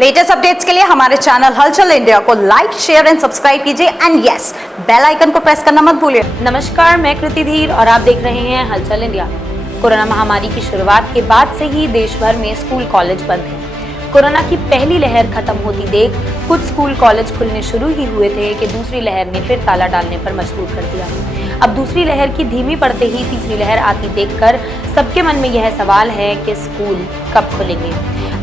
Latest updates के लिए हमारे चैनल हलचल इंडिया को लाइक, शेयर एंड सब्सक्राइब कीजिए एंड यस, बेल आइकन को प्रेस करना मत भूलिए। नमस्कार, मैं कृति धीर और आप देख रहे हैं हलचल इंडिया। कोरोना महामारी की शुरुआत के बाद से ही देश भर में स्कूल कॉलेज बंद हैं। कोरोना की पहली लहर खत्म होती देख कुछ स्कूल कॉलेज खुलने शुरू ही हुए थे कि दूसरी लहर ने फिर ताला डालने पर मजबूर कर दिया। अब दूसरी लहर की धीमी पड़ते ही तीसरी लहर आती देखकर सबके मन में यह सवाल है कि स्कूल कब खुलेंगे।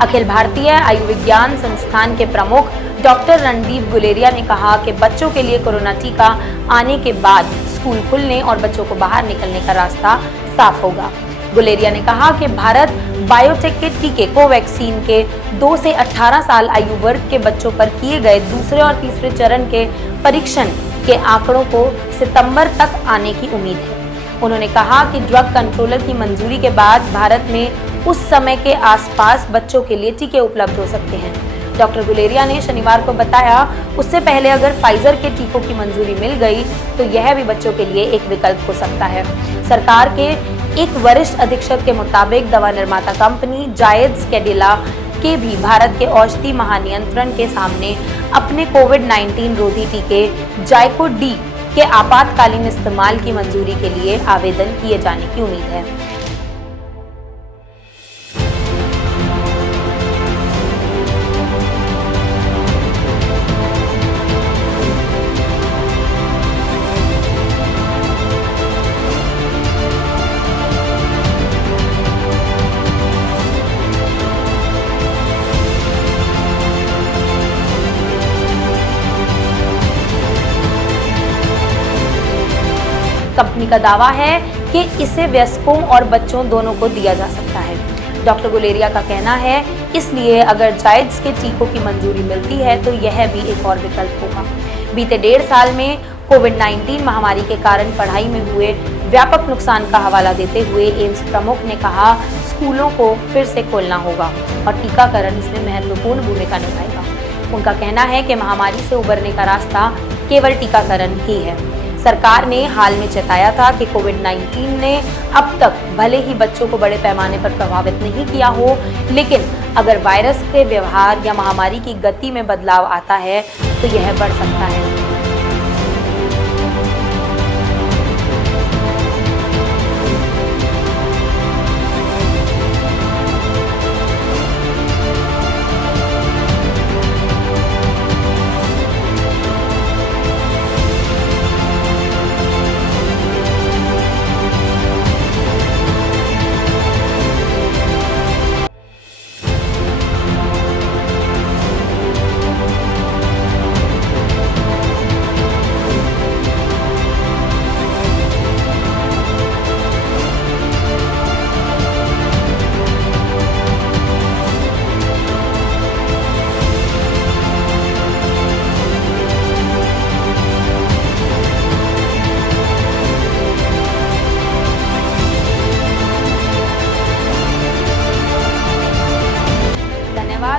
अखिल भारतीय आयुर्विज्ञान संस्थान के प्रमुख डॉक्टर रणदीप गुलेरिया ने कहा कि बच्चों के लिए कोरोना टीका आने के बाद स्कूल खुलने और बच्चों को बाहर निकलने का रास्ता साफ होगा। गुलेरिया ने कहा कि भारत बायोटेक के टीके कोवैक्सीन के 2 से 18 साल आयु वर्ग के बच्चों पर किए गए दूसरे और तीसरे चरण के परीक्षण के आंकड़ों को सितंबर तक आने की उम्मीद है। उन्होंने कहा कि ड्रग कंट्रोलर की मंजूरी के बाद भारत में उस समय के आसपास बच्चों के लिए टीके उपलब्ध हो सकते हैं। डॉक्टर गुलेरिया ने शनिवार को बताया, उससे पहले अगर फाइजर के टीकों की मंजूरी मिल गई तो यह भी बच्चों के लिए एक विकल्प हो सकता है। सरकार के एक वरिष्ठ अधीक्षक के मुताबिक दवा निर्माता कंपनी जायड्स कैडिला के भी भारत के औषधि महानियंत्रण के सामने अपने कोविड-19 रोधी टीके जायको डी के आपातकालीन इस्तेमाल की मंजूरी के लिए आवेदन किए जाने की उम्मीद है। कंपनी का दावा है कि इसे वयस्कों और बच्चों दोनों को दिया जा सकता है। डॉक्टर गुलेरिया का कहना है, इसलिए अगर जायड्स के टीकों की मंजूरी मिलती है तो यह भी एक और विकल्प होगा। बीते 1.5 साल में कोविड-19 महामारी के कारण पढ़ाई में हुए व्यापक नुकसान का हवाला देते हुए एम्स प्रमुख ने कहा, स्कूलों को फिर से खोलना होगा और टीकाकरण इसमें महत्वपूर्ण भूमिका निभाएगा। उनका कहना है कि महामारी से उबरने का रास्ता केवल टीकाकरण ही है। सरकार ने हाल में चेताया था कि कोविड-19 ने अब तक भले ही बच्चों को बड़े पैमाने पर प्रभावित नहीं किया हो, लेकिन अगर वायरस के व्यवहार या महामारी की गति में बदलाव आता है तो यह बढ़ सकता है।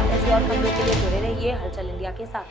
ऐसी और खबरों के लिए जुड़े रहिए हलचल इंडिया के साथ।